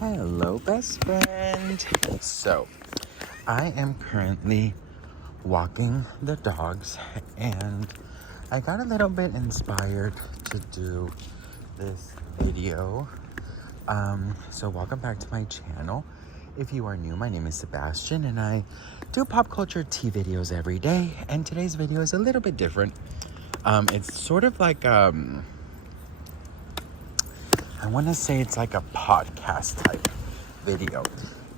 Hello, best friend. So, I am currently walking the dogs, and I got a little bit inspired to do this video. So welcome back to my channel. If you are new, my name is Sebastian, and I do pop culture tea videos every day. And today's video is a little bit different. It's sort of like I want to say it's like a podcast type video.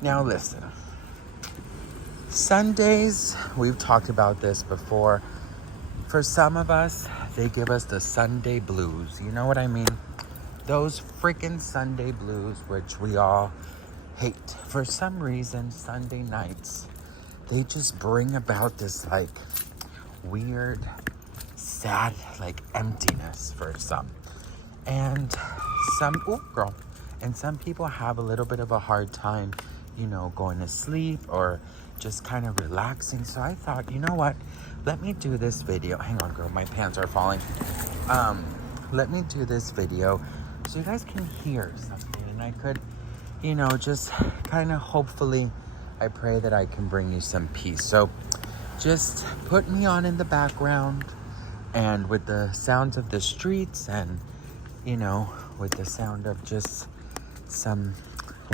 Now listen, Sundays, we've talked about this before. For some of us, they give us the Sunday blues. You know what I mean? Those freaking Sunday blues, which we all hate. For some reason, Sunday nights, they just bring about this like weird, sad, like emptiness for some. And some people have a little bit of a hard time, going to sleep or just kind of relaxing. So I thought, you know what? Let me do this video. Hang on, girl, my pants are falling. Let me do this video so you guys can hear something, and I could, just kind of hopefully, I pray that I can bring you some peace. So just put me on in the background, and with the sounds of the streets and with the sound of just some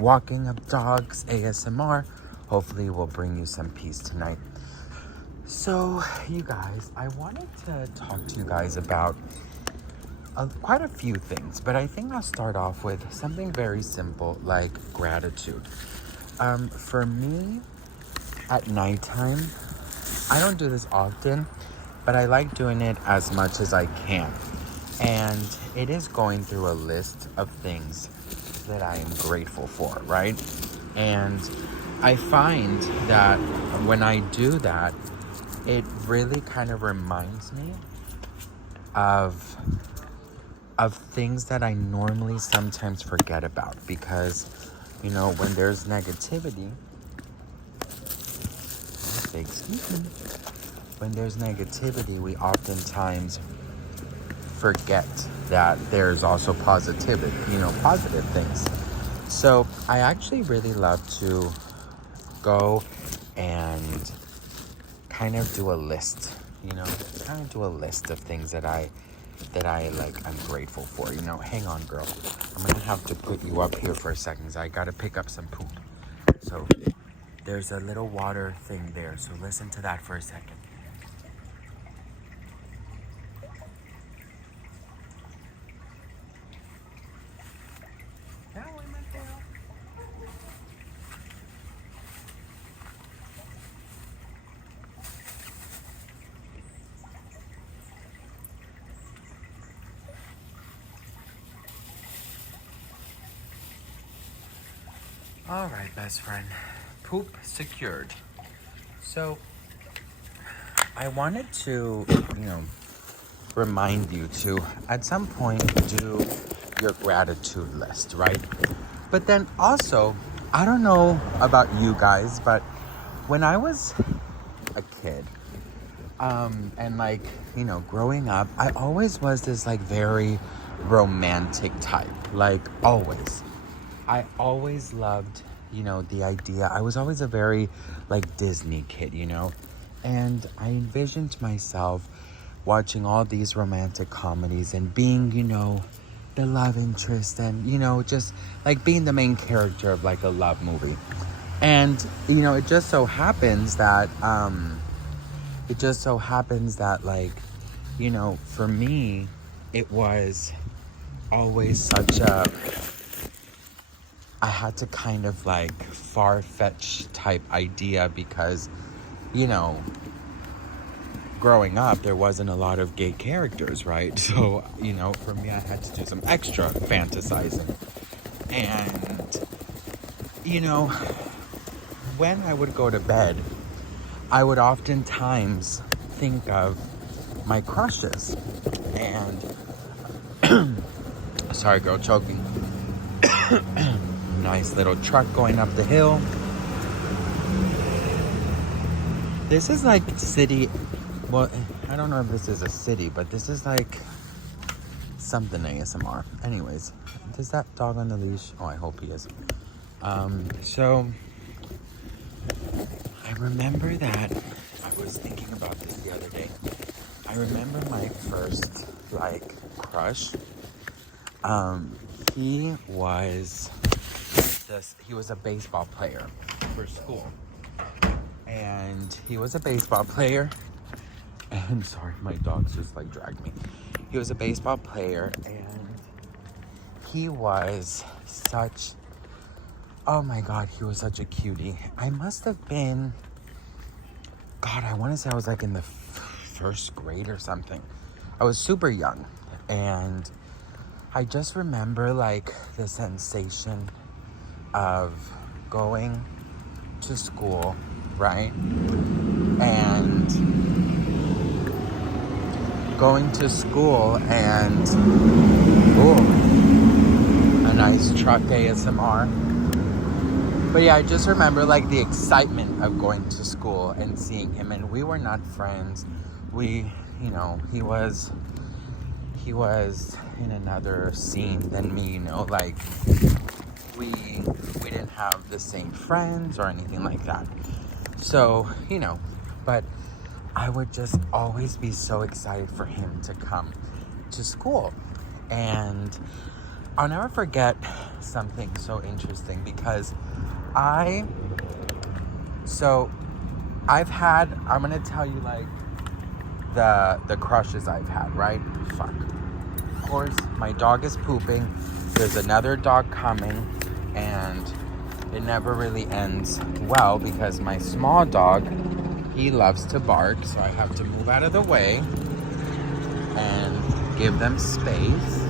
walking of dogs, ASMR, hopefully will bring you some peace tonight. So, you guys, I wanted to talk to you guys about quite a few things, but I think I'll start off with something very simple like gratitude. For me, at nighttime, I don't do this often, but I like doing it as much as I can. And it is going through a list of things that I am grateful for, right? And I find that when I do that, it really kind of reminds me of things that I normally sometimes forget about. Because, when there's negativity, when there's negativity, we oftentimes forget that there's also positive things. So I actually really love to go and kind of do a list, of things that I like, I'm grateful for. Hang on, girl, I'm gonna have to put you up here for a second. I gotta pick up some poop. So there's a little water thing there, so listen to that for a second. All right, best friend. Poop secured. So, I wanted to, remind you to, at some point, do your gratitude list, right? But then also, I don't know about you guys, but when I was a kid, and growing up, I always was this very romantic type, always. I always loved, the idea. I was always a very, Disney kid, and I envisioned myself watching all these romantic comedies and being, the love interest and, just, being the main character of, a love movie. And, it just so happens that, for me, it was always such a... I had to kind of far-fetched type idea because, growing up, there wasn't a lot of gay characters, right? So, for me, I had to do some extra fantasizing. And, when I would go to bed, I would oftentimes think of my crushes. And, sorry, girl, choking. Nice little truck going up the hill. This is city. Well, I don't know if this is a city, but this is something ASMR. Anyways, is that dog on the leash? Oh, I hope he is. So I remember that I was thinking about this the other day. I remember my first like crush. He was he was a baseball player for school. And he was a baseball player. And sorry, my dogs just like dragged me. He was a baseball player and he was such, oh my God, he was such a cutie. I must have been, God, I want to say I was like in the first grade or something. I was super young. And I just remember like the sensation of going to school, right? And going to school and, ooh, a nice truck ASMR. But yeah, I just remember like the excitement of going to school and seeing him. And we were not friends. We, you know, he was in another scene than me, you know, like we didn't have the same friends or anything like that. So, you know, but I would just always be so excited for him to come to school. And I'll never forget something so interesting because I'm gonna tell you like the crushes I've had, right? Fuck. Of course, my dog is pooping. There's another dog coming, and it never really ends well because my small dog, he loves to bark, so I have to move out of the way and give them space.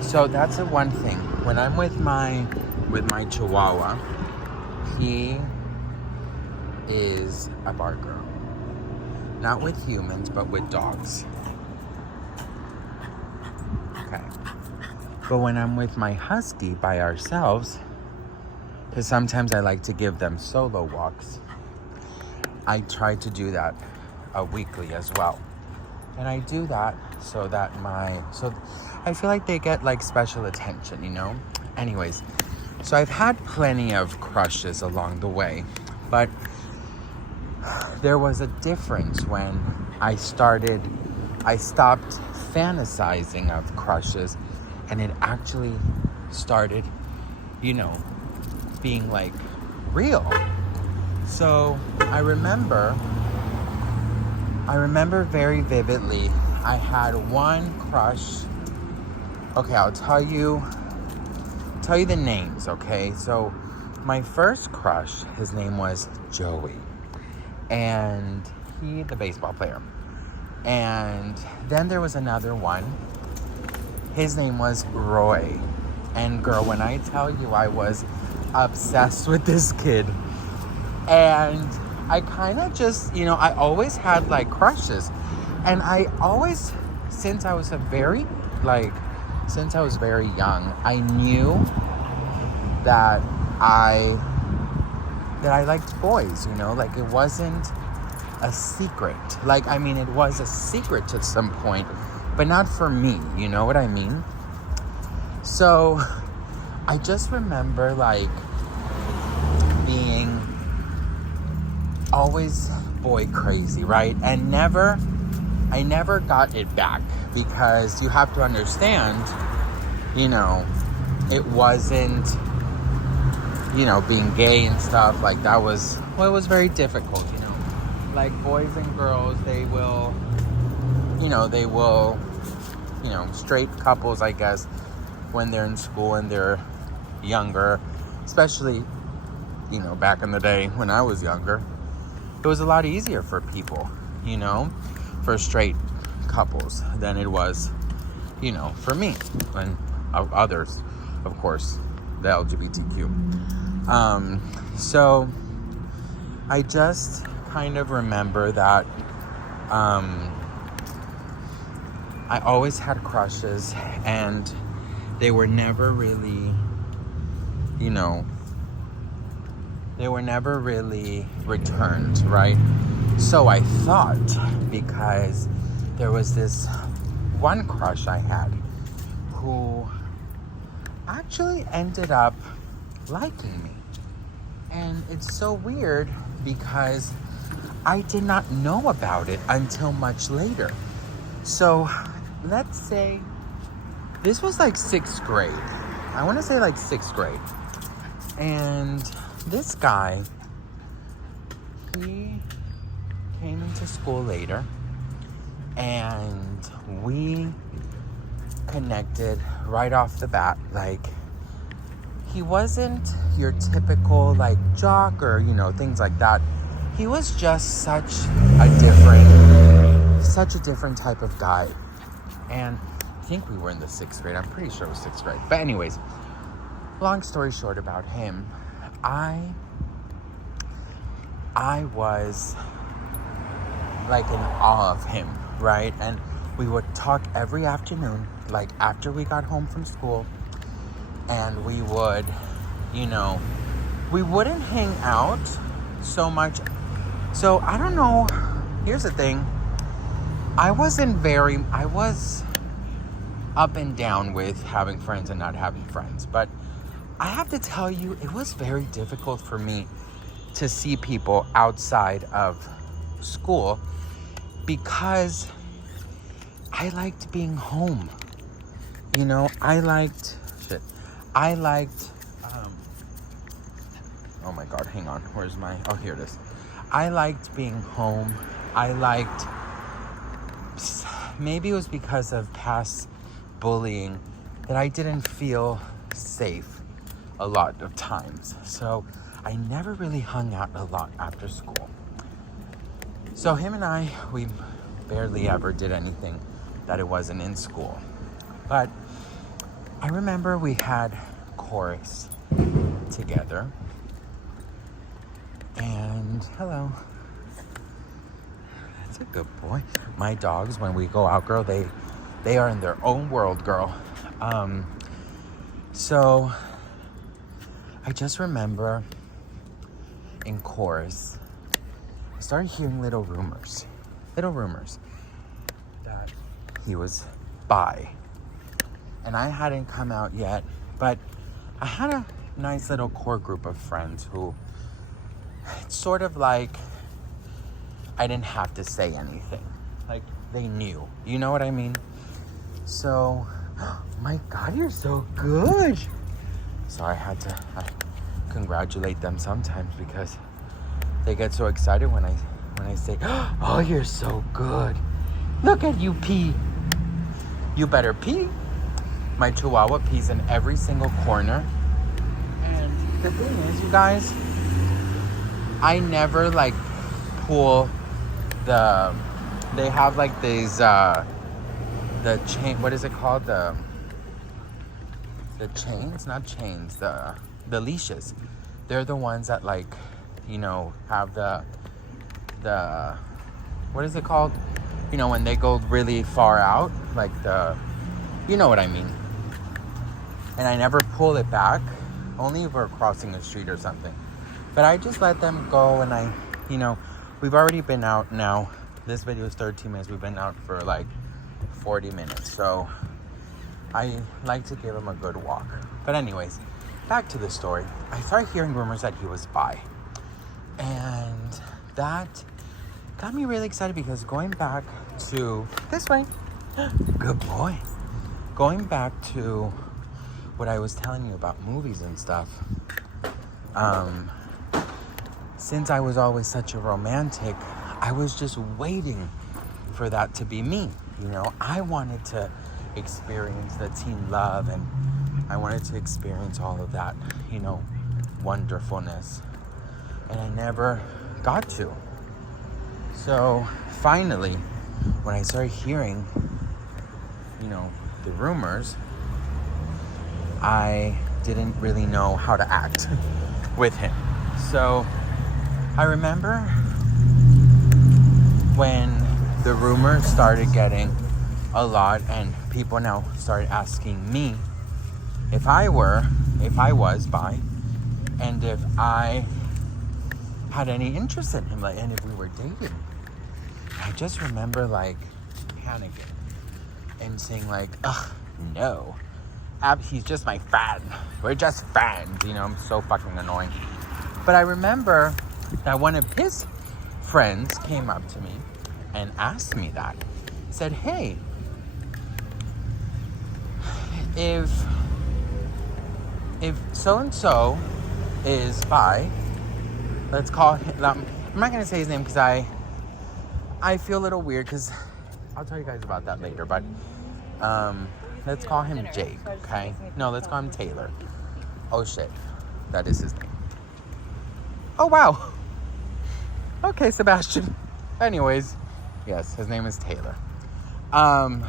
So that's the one thing. When I'm with my Chihuahua, he is a barker. Not with humans, but with dogs. Okay. But when I'm with my Husky by ourselves, because sometimes I like to give them solo walks, I try to do that weekly as well. And I do that so I feel like they get like special attention, you know? Anyways, so I've had plenty of crushes along the way, but there was a difference when I stopped fantasizing of crushes and it actually started, you know, being like real. So I remember very vividly, I had one crush. Okay, I'll tell you the names, okay? So my first crush, his name was Joey. And the baseball player. And then there was another one. His name was Roy. And girl, when I tell you I was obsessed with this kid. And I kind of just, you know, I always had like crushes. And I always, since I was very young, I knew that I liked boys, you know, like it wasn't a secret. Like, I mean, it was a secret to some point, but not for me, you know what I mean? So I just remember like being always boy crazy, right? And I never got it back because you have to understand, you know, it wasn't, you know, being gay and stuff like that was, well, it was very difficult, you know, like boys and girls, they will, straight couples, I guess, when they're in school and they're younger, especially, you know, back in the day when I was younger, it was a lot easier for people, you know, for straight couples than it was, you know, for me and others, of course, the LGBTQ. So I just kind of remember that I always had crushes and they were never really, you know, they were never really returned, right? So I thought, because there was this one crush I had who actually ended up liking me. And it's so weird because I did not know about it until much later. So let's say this was like 6th grade. I want to say like 6th grade. And this guy, he came into school later and we connected right off the bat. Like, he wasn't your typical like jock or, you know, things like that. He was just such a different type of guy. And I think we were in the 6th grade. I'm pretty sure it was 6th grade. But anyways, long story short about him, I was like in awe of him, right? And we would talk every afternoon, like after we got home from school, and we would, you know, we wouldn't hang out so much. So I don't know, here's the thing, I was up and down with having friends and not having friends, but I have to tell you, it was very difficult for me to see people outside of school because I liked being home. You know, I liked, oh my God, hang on. Where's my, oh, here it is. I liked being home. Maybe it was because of past bullying that I didn't feel safe a lot of times. So I never really hung out a lot after school. So him and I, we barely ever did anything that it wasn't in school. But I remember we had chorus together. And hello. That's a good boy. My dogs, when we go out, girl, they are in their own world, girl. So I just remember in chorus, I started hearing little rumors that he was bi. And I hadn't come out yet, but I had a nice little core group of friends who, it's sort of like I didn't have to say anything. Like, they knew. You know what I mean? So, my God, you're so good. So I had to congratulate them sometimes because they get so excited when I say, oh, you're so good. Look at you pee. You better pee. My Chihuahua pees in every single corner. And the thing is, you guys, I never like pull they have like these, the chain, what is it called? The chains, not chains, the leashes. They're the ones that, like, you know, have the what is it called? You know, when they go really far out, like you know what I mean. And I never pull it back, only if we're crossing the street or something. But I just let them go, and you know, we've already been out now. This video is 13 minutes. We've been out for like 40 minutes. So I like to give him a good walk. But anyways, back to the story. I started hearing rumors that he was bi. And that got me really excited because going back to this way, good boy. Going back to what I was telling you about movies and stuff. Since I was always such a romantic, I was just waiting for that to be me. You know, I wanted to experience the teen love, and I wanted to experience all of that, you know, wonderfulness. And I never got to. So finally, when I started hearing, you know, the rumors, I didn't really know how to act with him. So I remember when the rumors started getting a lot and people now started asking me if I was bi and if I had any interest in him, like, and if we were dating. I just remember like panicking and saying like, ugh, no. he's just my friend. We're just friends, you know. I'm so fucking annoying. But I remember that one of his friends came up to me and asked me that. Said, hey, if so-and-so is bi, let's call him, I'm not going to say his name because I feel a little weird because I'll tell you guys about that later, but let's call him Jake, okay? No, let's call him Taylor. Oh shit, that is his name. Oh wow. Okay, Sebastian. Anyways, yes, his name is Taylor.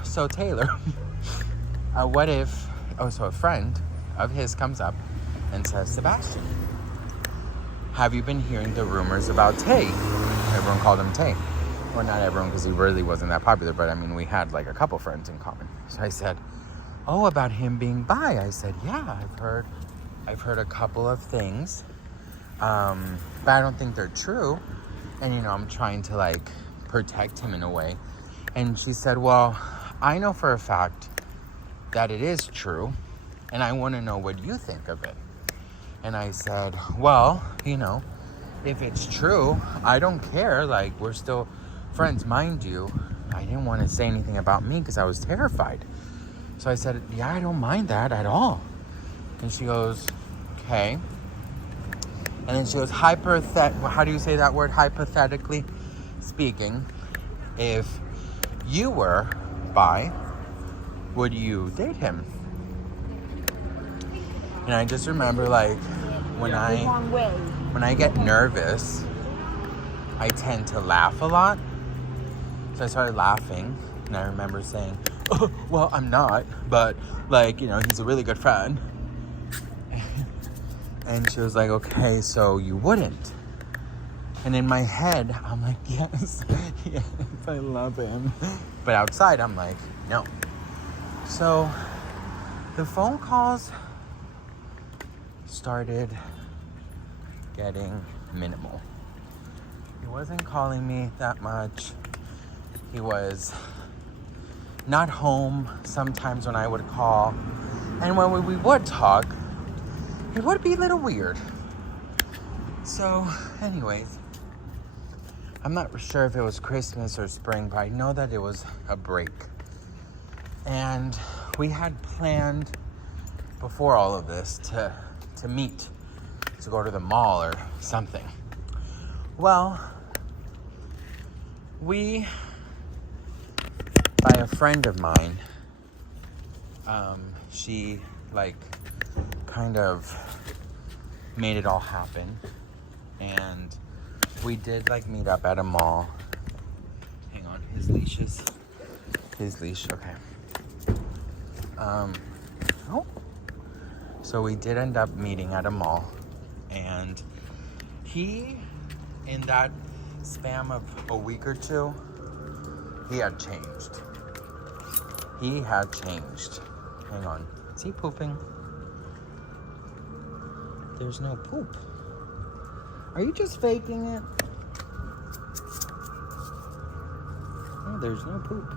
So Taylor, what if, so a friend of his comes up and says, Sebastian, have you been hearing the rumors about Tay? Everyone called him Tay. Well, not everyone, because he really wasn't that popular, but I mean, we had like a couple friends in common. So I said, oh, about him being bi. I said, yeah, I've heard a couple of things, but I don't think they're true. And, you know, I'm trying to like protect him in a way. And she said, well, I know for a fact that it is true, and I want to know what you think of it. And I said, well, you know, if it's true, I don't care. Like, we're still friends. Mind you, I didn't want to say anything about me because I was terrified. So I said, yeah, I don't mind that at all. And she goes, okay. And then she goes, how do you say that word? Hypothetically speaking, if you were bi, would you date him? And I just remember, like, when I get nervous, I tend to laugh a lot. So I started laughing, and I remember saying, oh, well, I'm not, but, like, you know, he's a really good friend. And she was like, okay, so you wouldn't. And in my head, I'm like, yes, yes, I love him. But outside, I'm like, no. So the phone calls started getting minimal. He wasn't calling me that much. He was not home sometimes when I would call. And when we would talk, it would be a little weird. So, anyways, I'm not sure if it was Christmas or spring, but I know that it was a break. And we had planned before all of this to meet, to go to the mall or something. Well, by a friend of mine, she like kind of made it all happen, and we did like meet up at a mall. Hang on, his leash, okay. So we did end up meeting at a mall, and he, in that span of a week or two, he had changed. Hang on, is he pooping? There's no poop. Are you just faking it? Oh, there's no poop.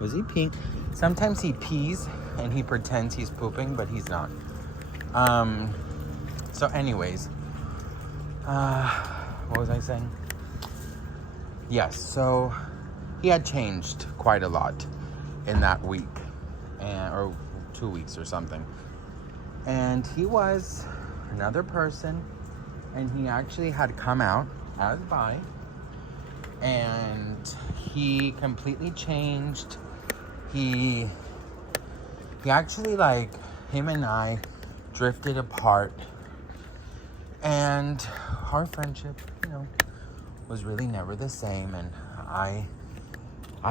Was he peeing? Sometimes he pees and he pretends he's pooping, but he's not. So anyways, what was I saying? Yes, so he had changed quite a lot in that week, or 2 weeks or something. And he was another person, and he actually had come out as bi, and he completely changed. He actually, like, him and I drifted apart, and our friendship, you know, was really never the same. And I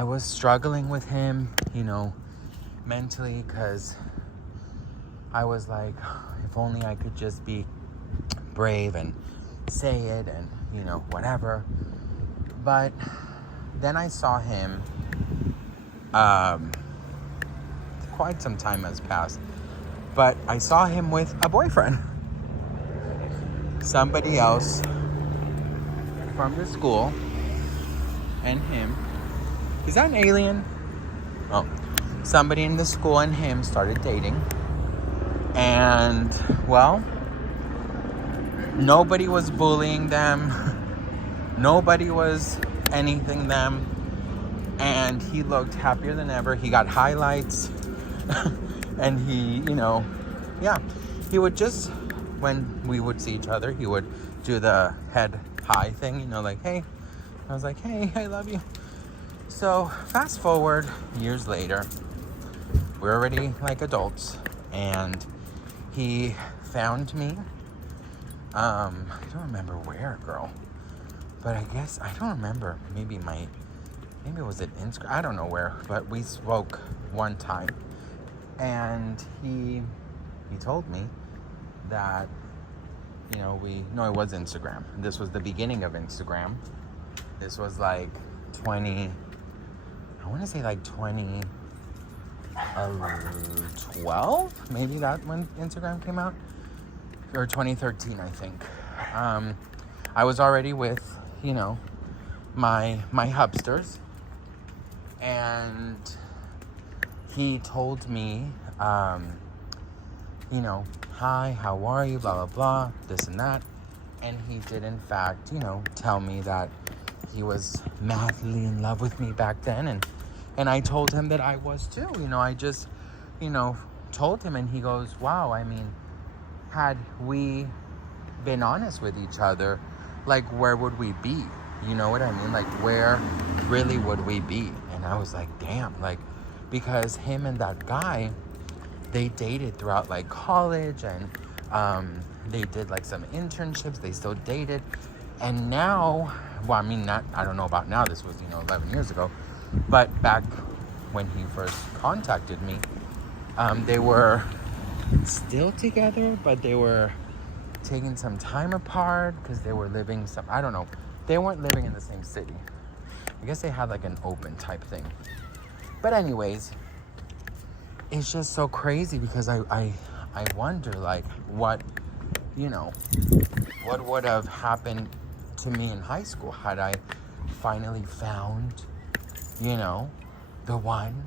was struggling with him, you know, mentally, because I was like, if only I could just be brave and say it and, you know, whatever. But then I saw him, quite some time has passed, but I saw him with a boyfriend. Somebody else from the school and him. Is that an alien? Oh, somebody in the school and him started dating. And, well, nobody was bullying them. Nobody was anything them. And he looked happier than ever. He got highlights. And he, you know, yeah. He would just, when we would see each other, he would do the head high thing, you know, like, hey. I was like, hey, I love you. So fast forward years later, we're already like adults, and he found me. I don't remember where, girl, but I guess I don't remember. Maybe it was at Instagram. I don't know where, but we spoke one time, and he told me that, you know, it was Instagram. This was the beginning of Instagram. This was like 2012, maybe that when Instagram came out, or 2013, I think. I was already with, you know, my hubsters, and he told me, you know, hi, how are you, blah, blah, blah, this and that. And he did, in fact, you know, tell me that he was madly in love with me back then. And I told him that I was too. You know, I just, you know, told him, and he goes, wow, I mean, had we been honest with each other, like, where would we be? You know what I mean? Like, where really would we be? And I was like, damn, like, because him and that guy, they dated throughout like college, and they did like some internships. They still dated. And now, well, I mean, I don't know about now. This was, you know, 11 years ago. But back when he first contacted me, they were still together, but they were taking some time apart because they were living I don't know. They weren't living in the same city. I guess they had like an open type thing. But anyways, it's just so crazy because I wonder, like, what, you know, what would have happened to me in high school had I finally found, you know, the one,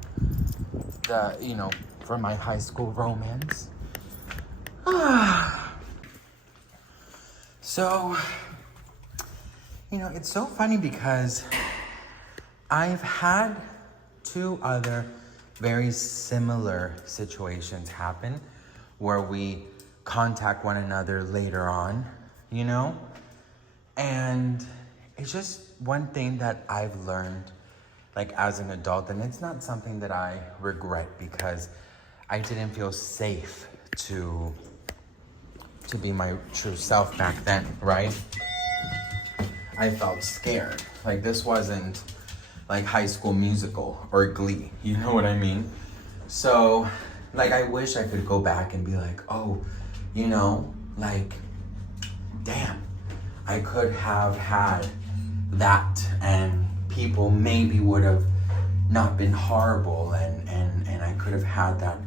you know, for my high school romance. So, you know, it's so funny because I've had two other very similar situations happen where we contact one another later on, you know? And it's just one thing that I've learned, like, as an adult, and it's not something that I regret because I didn't feel safe to be my true self back then, right? I felt scared. Like, this wasn't like High School Musical or Glee, you know what I mean? So, like, I wish I could go back and be like, oh, you know, like, damn, I could have had that, and people maybe would have not been horrible, and I could have had that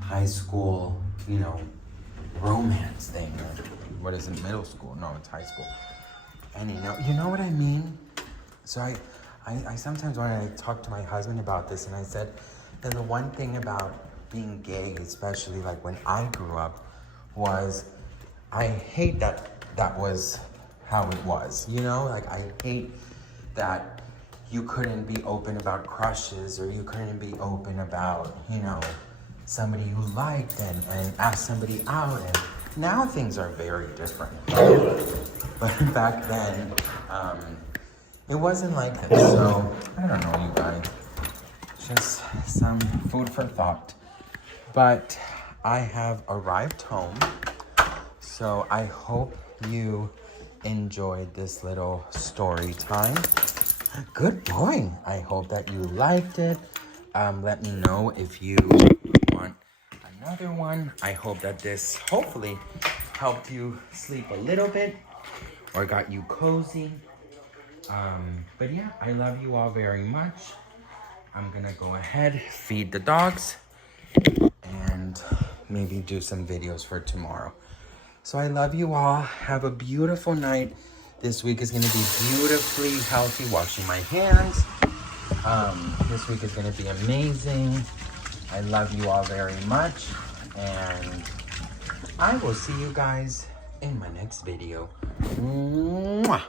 high school, you know, romance thing. Or what is it, middle school? No, it's high school. And you know what I mean? So I sometimes when I talk to my husband about this, and I said that the one thing about being gay, especially like when I grew up, was I hate that was how it was, you know? Like, I hate that you couldn't be open about crushes, or you couldn't be open about, you know, somebody you liked and ask somebody out. And now things are very different. But back then, it wasn't like this. So, I don't know, you guys. Just some food for thought. But I have arrived home. So I hope you enjoyed this little story time. Good boy. I hope that you liked it. Let me know if you want another one. I hope that this hopefully helped you sleep a little bit or got you cozy. But yeah, I love you all very much. I'm gonna go ahead, feed the dogs, and maybe do some videos for tomorrow. So I love you all. Have a beautiful night. This week is gonna be beautifully healthy, washing my hands. This week is going to be amazing. I love you all very much. And I will see you guys in my next video. Mwah!